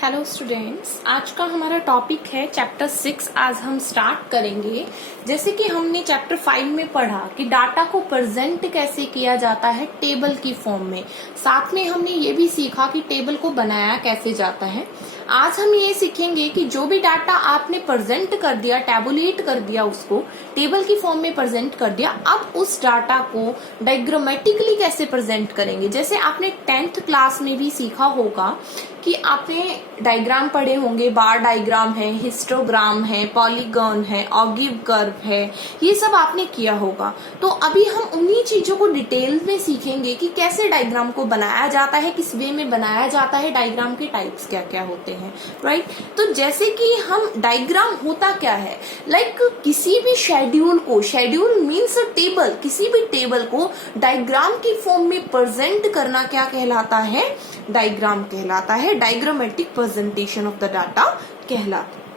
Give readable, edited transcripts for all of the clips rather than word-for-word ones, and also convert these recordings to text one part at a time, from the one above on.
Hello students, आज का हमारा टॉपिक है चैप्टर 6। आज हम स्टार्ट करेंगे। जैसे कि हमने चैप्टर 5 में पढ़ा कि डाटा को प्रेजेंट कैसे किया जाता है टेबल की फॉर्म में। साथ में हमने ये भी सीखा कि टेबल को बनाया कैसे जाता है। आज हम ये सीखेंगे कि जो भी डाटा आपने प्रेजेंट कर दिया, टैबुलेट कर दिया, उसको टेबल की फॉर्म में प्रेजेंट कर दिया, अब उस डाटा को डायग्रामेटिकली कैसे प्रेजेंट करेंगे। जैसे आपने 10th क्लास में भी सीखा होगा कि आपने डायग्राम पढ़े होंगे, बार डायग्राम है, हिस्टोग्राम है, पॉलीगॉन है, ऑगिव कर्व है, ये सब आपने किया होगा। तो अभी हम उन्हीं चीजों को डिटेल में सीखेंगे कि कैसे डायग्राम को बनाया जाता है, किस वे में बनाया जाता है, डायग्राम के टाइप्स क्या क्या होते हैं, राइट। तो जैसे कि हम डायग्राम होता क्या है, लाइक किसी भी शेड्यूल को, शेड्यूल मीन्स टेबल, किसी भी टेबल को डायग्राम की फॉर्म में प्रेजेंट करना क्या कहलाता है, डायग्राम कहलाता है। Diagrammatic presentation of the data कहलाता है।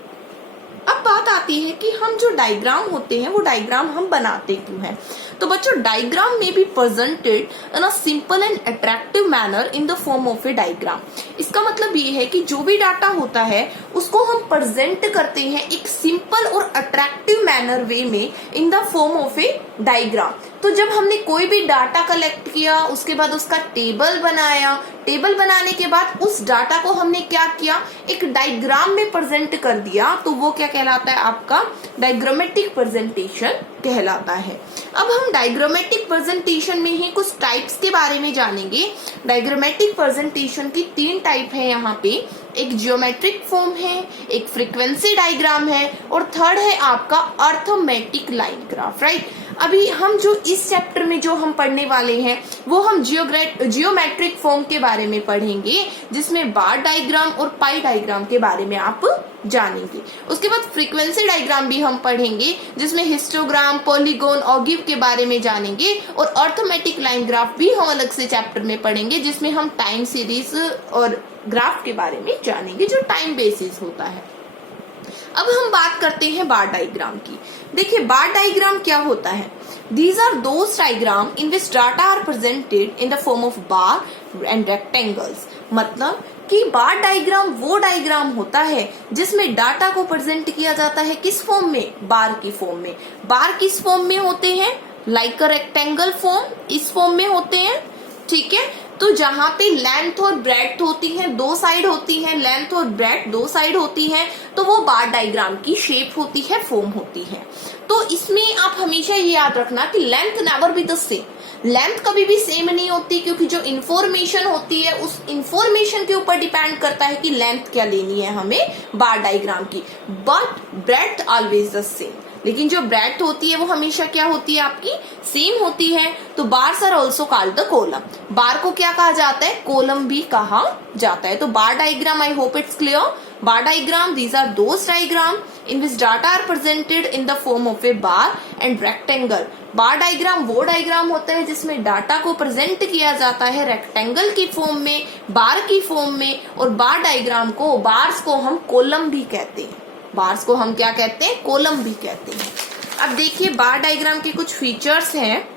अब बात आती है कि हम जो डायग्राम होते हैं वो डायग्राम हम बनाते क्यों हैं। तो बच्चों, डायग्राम में be presented in a simple and attractive manner in the form of A diagram. इसका मतलब ये है कि जो भी डाटा होता है उसको हम प्रेजेंट करते हैं एक सिंपल और अट्रैक्टिव मैनर वे में in the form of A diagram. तो जब हमने कोई भी डाटा कलेक्ट किया, उसके बाद उसका टेबल बनाया, टेबल बनाने के बाद उस डाटा को हमने क्या किया, एक डायग्राम में प्रेजेंट कर दिया, तो वो क्या कहलाता है, आपका डायग्रामेटिक प्रेजेंटेशन कहलाता है। अब हम डायग्रामेटिक प्रेजेंटेशन में ही कुछ टाइप्स के बारे में जानेंगे। डायग्रामेटिक प्रेजेंटेशन की 3 टाइप है यहाँ पे। एक जियोमेट्रिक फॉर्म है, एक फ्रीक्वेंसी डायग्राम है, और थर्ड है आपका अर्थमेटिक लाइन ग्राफ, राइट। अभी हम जो इस चैप्टर में जो हम पढ़ने वाले हैं वो हम जियोमेट्रिक फॉर्म के बारे में पढ़ेंगे, जिसमें बार डायग्राम और पाई डायग्राम के बारे में आप जानेंगे। उसके बाद फ्रीक्वेंसी डायग्राम भी हम पढ़ेंगे, जिसमें हिस्टोग्राम, पॉलीगॉन, ऑगिव के बारे में जानेंगे, और अर्थमेटिक लाइन ग्राफ भी हम अलग से चैप्टर में पढ़ेंगे, जिसमें हम टाइम सीरीज और ग्राफ के बारे में जानेंगे जो टाइम बेसिस होता है। अब हम बात करते हैं बार डायग्राम की। देखिए, बार डायग्राम क्या होता है। These are those diagram in which data are presented in the form of bar and rectangles। मतलब कि बार डायग्राम वो डायग्राम होता है जिसमें डाटा को प्रेजेंट किया जाता है किस फॉर्म में, बार की फॉर्म में। बार किस फॉर्म में होते हैं, लाइक अ रेक्टेंगल फॉर्म, इस फॉर्म में होते हैं, ठीक है। तो जहां पे लेंथ और ब्रेड्थ होती है, 2 साइड होती है, लेंथ और ब्रेड्थ 2 साइड होती है, तो वो बार डायग्राम की शेप होती है, फॉर्म होती है। तो इसमें आप हमेशा ये याद रखना कि length never be the same. Length कभी भी सेम नहीं होती, क्योंकि जो इंफॉर्मेशन होती है उस इंफॉर्मेशन के ऊपर डिपेंड करता है कि लेंथ क्या लेनी है हमें बार डायग्राम की। But breadth always the same. लेकिन जो ब्रेड्थ होती है वो हमेशा क्या होती है, आपकी सेम होती है। तो bars are also called the column. Bar को क्या कहा जाता है, कॉलम भी कहा जाता है। तो bar diagram, I hope it's clear. bar diagram, these are those diagram in which data are presented in the form of a bar and rectangle। Bar diagram वो डायग्राम होता है जिसमें डाटा को प्रेजेंट किया जाता है रेक्टेंगल की form में, बार की फॉर्म में, और बार डायग्राम को, बार्स को हम कॉलम भी कहते हैं। बार्स को हम क्या कहते हैं, कॉलम भी कहते हैं। अब देखिए, बार डायग्राम के कुछ फीचर्स हैं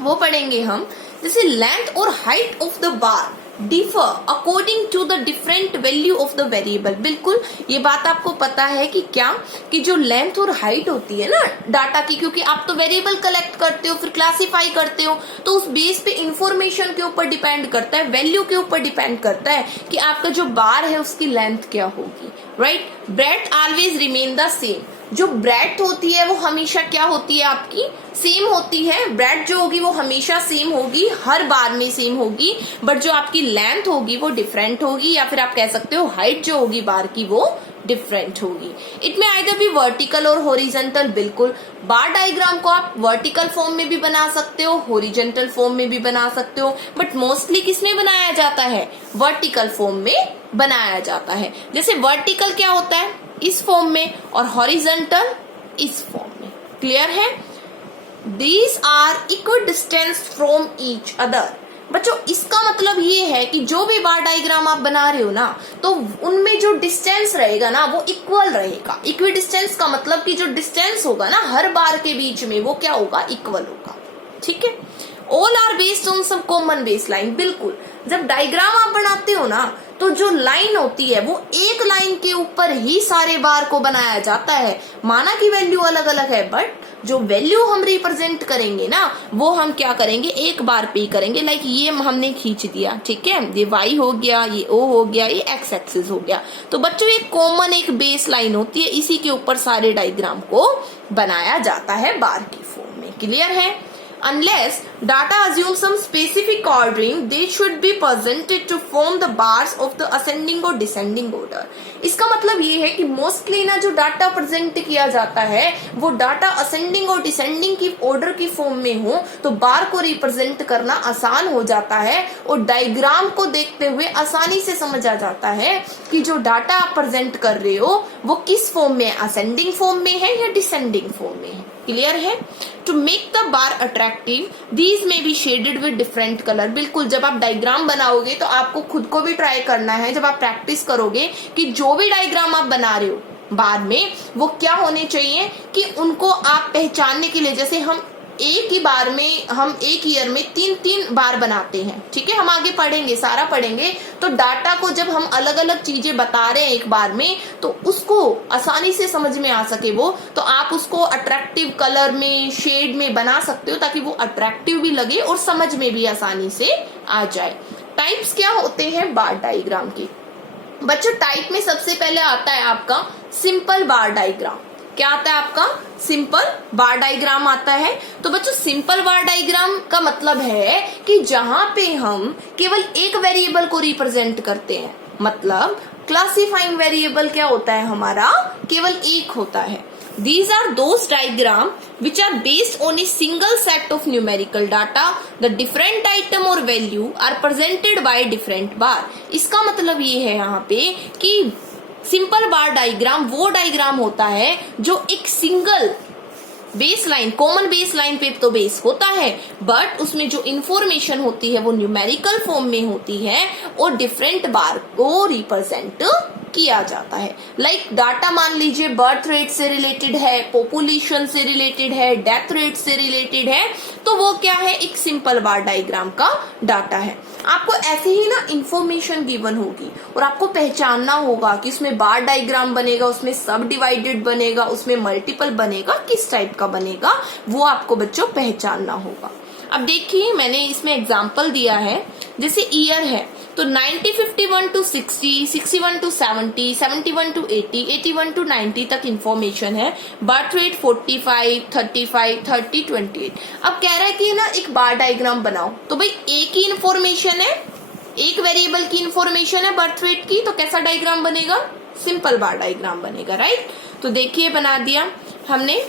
वो पढ़ेंगे हम। जैसे लेंथ और height of the bar differ according to the different value of the variable. बिल्कुल ये बात आपको पता है कि क्या, कि जो लेंथ और हाइट होती है ना डाटा की, क्योंकि आप तो वेरिएबल कलेक्ट करते हो, फिर क्लासिफाई करते हो, तो उस बेस पे इंफॉर्मेशन के ऊपर डिपेंड करता है, वैल्यू के ऊपर डिपेंड करता है कि आपका जो बार है उसकी लेंथ क्या होगी, right. Breadth always remain the same. जो ब्रेड्थ होती है वो हमेशा क्या होती है, आपकी सेम होती है। ब्रेड्थ जो होगी वो हमेशा सेम होगी, हर बार में सेम होगी। बट जो आपकी लेंथ होगी वो डिफरेंट होगी, या फिर आप कह सकते हो हाइट जो होगी बार की वो डिफरेंट होगी। इट में आइदर भी वर्टिकल और हॉरिजॉन्टल। बिल्कुल, बार डायग्राम को आप वर्टिकल फॉर्म में भी बना सकते हो, हॉरिजॉन्टल फॉर्म में भी बना सकते हो, बट मोस्टली किसमें बनाया जाता है, वर्टिकल फॉर्म में बनाया जाता है। जैसे वर्टिकल क्या होता है, इस फॉर्म में, और हॉरिजॉन्टल इस फॉर्म में। क्लियर है। These are equidistant from each other। बच्चों, इसका मतलब ये है कि जो भी बार डायग्राम आप बना रहे हो ना, तो उनमें जो डिस्टेंस रहेगा ना वो इक्वल रहेगा। इक्वी डिस्टेंस का मतलब कि जो डिस्टेंस होगा ना हर बार के बीच में वो क्या होगा, इक्वल होगा, ठीक है। All are based on some common base line. बिल्कुल, जब डायग्राम आप बनाते हो ना तो जो लाइन होती है वो एक लाइन के ऊपर ही सारे बार को बनाया जाता है। माना कि वैल्यू अलग अलग है, बट जो वैल्यू हम रिप्रेजेंट करेंगे ना वो हम क्या करेंगे, एक बार पे करेंगे। लाइक ये हमने खींच दिया, ठीक है, ये y हो गया, ये o हो गया, ये x एक्सिस हो गया। तो बच्चों एक कॉमन एक बेस लाइन होती है, इसी के ऊपर सारे डायग्राम को बनाया जाता है बार की फॉर्म में। क्लियर है? Unless data assumes some specific ordering, they should be presented to form the bars of the ascending or descending order. इसका मतलब ये है कि मोस्टली ना जो डाटा प्रेजेंट किया जाता है वो डाटा असेंडिंग और डिसेंडिंग की ऑर्डर की फॉर्म में हो तो बार को रिप्रेजेंट करना आसान हो जाता है और डायग्राम को देखते हुए आसानी से समझ आ जाता है कि जो डाटा आप प्रेजेंट कर रहे हो वो किस फॉर्म में है, असेंडिंग फॉर्म में है या डिसेंडिंग फॉर्म में है। क्लियर है? To make the bar attractive these may be shaded with different colour. बिल्कुल, जब आप डायग्राम बनाओगे तो आपको खुद को भी ट्राई करना है, जब आप प्रैक्टिस करोगे कि जो भी डायग्राम आप बना रहे हो बाद में वो क्या होने चाहिए कि उनको आप पहचानने के लिए, जैसे हम एक ही बार में, हम एक ईयर में 3-3 बार बनाते हैं, ठीक है, हम आगे पढ़ेंगे, सारा पढ़ेंगे। तो डाटा को जब हम अलग अलग चीजें बता रहे हैं एक बार में तो उसको आसानी से समझ में आ सके वो, तो आप उसको अट्रैक्टिव कलर में, शेड में बना सकते हो ताकि वो अट्रैक्टिव भी लगे और समझ में भी आसानी से आ जाए। टाइप्स क्या होते हैं बार डायग्राम के? बच्चों टाइप में सबसे पहले आता है आपका सिंपल बार डायग्राम। क्या आता है आपका? सिंपल बार डायग्राम आता है। तो बच्चों सिंपल बार डायग्राम का मतलब है कि जहां पे हम केवल एक वेरिएबल को रिप्रेजेंट करते हैं, मतलब क्लासिफाइंग वेरिएबल क्या होता है हमारा, केवल एक होता है। These are those diagram which are based on a single set of numerical data. The different item or value are presented by different bar. इसका मतलब ये है यहाँ पे कि सिंपल बार डायग्राम वो डायग्राम होता है जो एक single base line, common base line पे तो बेस होता है, बट उसमें जो इंफॉर्मेशन होती है वो न्यूमेरिकल फॉर्म में होती है और डिफरेंट बार को रिप्रेजेंट किया जाता है। लाइक डाटा मान लीजिए बर्थ रेट से रिलेटेड है, पॉपुलेशन से रिलेटेड है, डेथ रेट से रिलेटेड है, तो वो क्या है, एक सिंपल बार डायग्राम का डाटा है। आपको ऐसे ही ना इंफॉर्मेशन गिवन होगी और आपको पहचानना होगा कि उसमें बार डायग्राम बनेगा, उसमें सब डिवाइडेड बनेगा, उसमें मल्टीपल बनेगा, किस टाइप का बनेगा वो आपको बच्चों पहचानना होगा। अब देखिए मैंने इसमें एग्जाम्पल दिया है, जैसे ईयर है तो 90, 51 to 60, 61 to 70, 71 to 80, 81 to 90 तक इंफॉर्मेशन है। Birth rate 45, 35, 30, 28। अब कह रहा है कि ना एक बार डायग्राम बनाओ, तो भाई एक ही इंफॉर्मेशन है, एक वेरिएबल की इंफॉर्मेशन है बर्थ रेट की, तो कैसा डायग्राम बनेगा, सिंपल बार डायग्राम बनेगा, राइट। तो देखिए बना दिया हमने।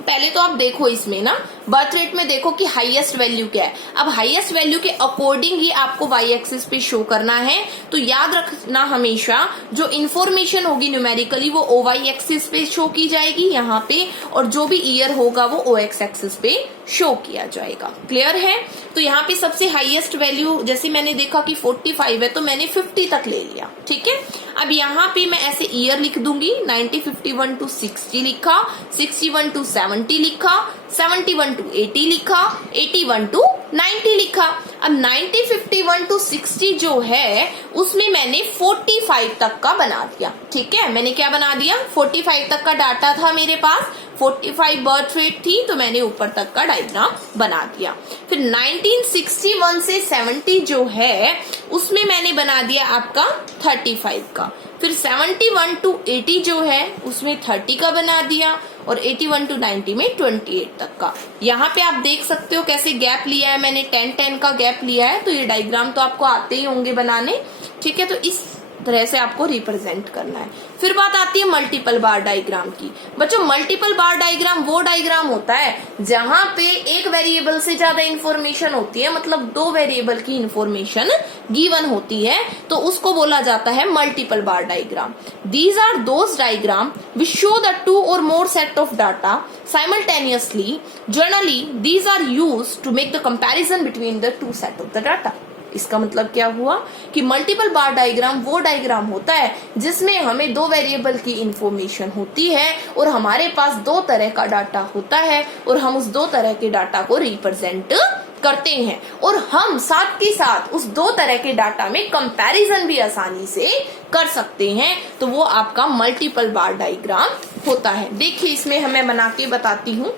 पहले तो आप देखो इसमें ना बर्थ रेट में देखो कि हाईएस्ट वैल्यू क्या है। अब हाईएस्ट वैल्यू के अकॉर्डिंग ही आपको वाई एक्सिस पे शो करना है, तो याद रखना हमेशा जो इन्फॉर्मेशन होगी न्यूमेरिकली वो ओ वाई एक्सिस पे शो की जाएगी यहाँ पे, और जो भी ईयर होगा वो ओ एक्स एक्सिस पे शो किया जाएगा। क्लियर है? तो यहाँ पे सबसे हाईएस्ट वैल्यू जैसे मैंने देखा कि 45 है तो मैंने 50 तक ले लिया, ठीक है। अब यहाँ पे मैं ऐसे ईयर लिख दूंगी, 90, 51 to 60 लिखा, 61 to 70 लिखा, 71 to 80 लिखा, 81 to 90 लिखा। अब 90, 51 to 60 जो है उसमें मैंने 45 तक का बना दिया, ठीक है। मैंने क्या बना दिया, 45 तक का डाटा था मेरे पास, 45 बर्थ रेट थी तो मैंने ऊपर तक का डायग्राम बना दिया। फिर 1961 से 70 जो है उसमें मैंने बना दिया आपका 35 का। फिर 71 to 80 जो है उसमें 30 का बना दिया, और 81 to 90 में 28 तक का। यहाँ पे आप देख सकते हो कैसे गैप लिया है मैंने, 10-10 का गैप लिया है। तो ये डायग्राम तो आपको आते ही होंगे बनाने, ठीक है। तो इस तरह से आपको रिप्रेजेंट करना है। फिर बात आती है मल्टीपल बार डायग्राम की। बच्चों मल्टीपल बार डायग्राम वो डायग्राम होता है जहां पे एक वेरिएबल से ज्यादा इंफॉर्मेशन होती है, मतलब दो वेरिएबल की इंफॉर्मेशन गिवन होती है, तो उसको बोला जाता है multiple bar diagram. These are those diagram which show the 2 or more set of data simultaneously. Generally these are used to make the comparison between the two set of the data. इसका मतलब क्या हुआ कि multiple bar diagram वो diagram होता है जिसमें हमें दो वेरिएबल की इंफॉर्मेशन होती है और हमारे पास दो तरह का डाटा होता है और हम उस दो तरह के डाटा को रिप्रेजेंट करते हैं और हम साथ के साथ उस दो तरह के डाटा में कंपैरिजन भी आसानी से कर सकते हैं। तो वो आपका मल्टीपल बार डायग्राम होता है। देखिए इसमें हमें बना के बताती हूँ।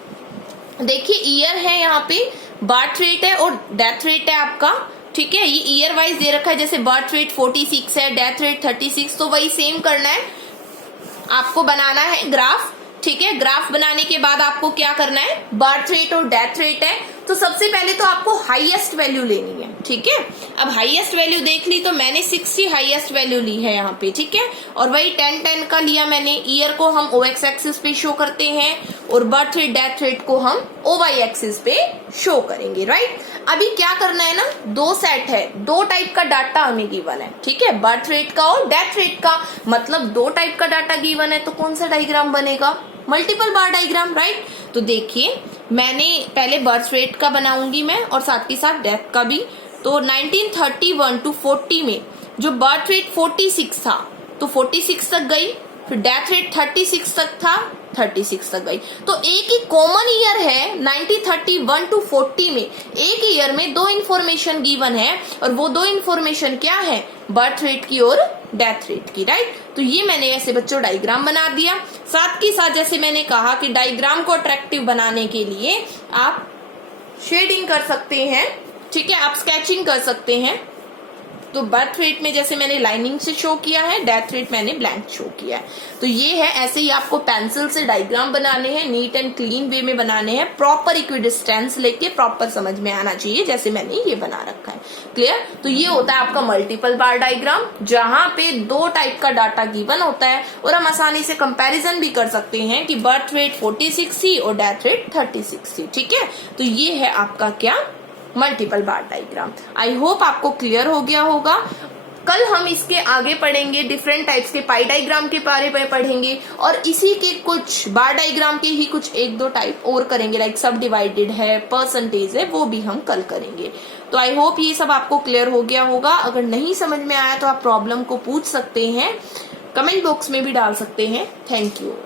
देखिए ईयर है, यहाँ पे बर्थ रेट है और डेथ रेट है आपका, ठीक है। ये ईयर वाइज दे रखा है, जैसे बर्थ रेट 46 है, डेथ रेट 36, तो वही सेम करना है आपको, बनाना है ग्राफ, ठीक है। ग्राफ बनाने के बाद आपको क्या करना है, बर्थ रेट और डेथ रेट है तो सबसे पहले तो आपको हाईएस्ट वैल्यू लेनी है, ठीक है। अब हाईएस्ट वैल्यू देख ली तो मैंने 60 हाईएस्ट वैल्यू ली है यहाँ पे, ठीक है। और वही 10-10 का लिया मैंने। ईयर को हम OX एक्सिस पे शो करते हैं और बर्थ रेट डेथ रेट को हम OY एक्सिस पे शो करेंगे, राइट। अभी क्या करना है ना, दो सेट है, दो टाइप का डाटा हमें गिवन है, ठीक है, बर्थ रेट का और डेथ रेट का। मतलब दो टाइप का डाटा गिवन है तो कौन सा डायग्राम बनेगा, मल्टीपल बार डायग्राम, राइट। तो देखिए मैंने पहले बर्थ रेट का बनाऊंगी मैं और साथ के साथ डेथ का भी। तो 1931 to 40 में जो बर्थ रेट 46 था तो 46 तक गई, फिर डेथ रेट 36 तक था, 36 तक गई। तो एक ही कॉमन ईयर है 1931 to 40 में, एक ईयर में दो इंफॉर्मेशन गिवन है और वो दो इंफॉर्मेशन क्या है, बर्थ रेट की और डेथ रेट की, राइट। तो ये मैंने ऐसे बच्चों डायग्राम बना दिया। साथ के साथ जैसे मैंने कहा कि डायग्राम को अट्रैक्टिव बनाने के लिए आप शेडिंग कर सकते हैं, ठीक है, आप स्केचिंग कर सकते हैं। तो बर्थ रेट में जैसे मैंने लाइनिंग से शो किया है, डेथ रेट मैंने ब्लैंक शो किया है। तो ये है, ऐसे ही आपको पेंसिल से डायग्राम बनाने हैं, नीट एंड क्लीन वे में बनाने हैं, प्रॉपर इक्विडिस्टेंस लेके प्रॉपर समझ में आना चाहिए, जैसे मैंने ये बना रखा है, क्लियर। तो ये होता है आपका मल्टीपल बार डायग्राम, जहां पे दो टाइप का डाटा गिवन होता है और हम आसानी से कंपेरिजन भी कर सकते हैं कि बर्थ रेट 46 थी और डेथ रेट 36 थी, ठीक है। तो ये है आपका क्या, multiple bar diagram. I hope आपको क्लियर हो गया होगा। कल हम इसके आगे पढ़ेंगे, डिफरेंट टाइप्स के पाई डायग्राम के बारे में पढ़ेंगे और इसी के कुछ बार डायग्राम के ही कुछ एक दो टाइप और करेंगे, लाइक सब डिवाइडेड है, परसेंटेज है, वो भी हम कल करेंगे। तो आई होप ये सब आपको क्लियर हो गया होगा। अगर नहीं समझ में आया तो आप प्रॉब्लम को पूछ सकते हैं, कमेंट बॉक्स में भी डाल सकते हैं। Thank you.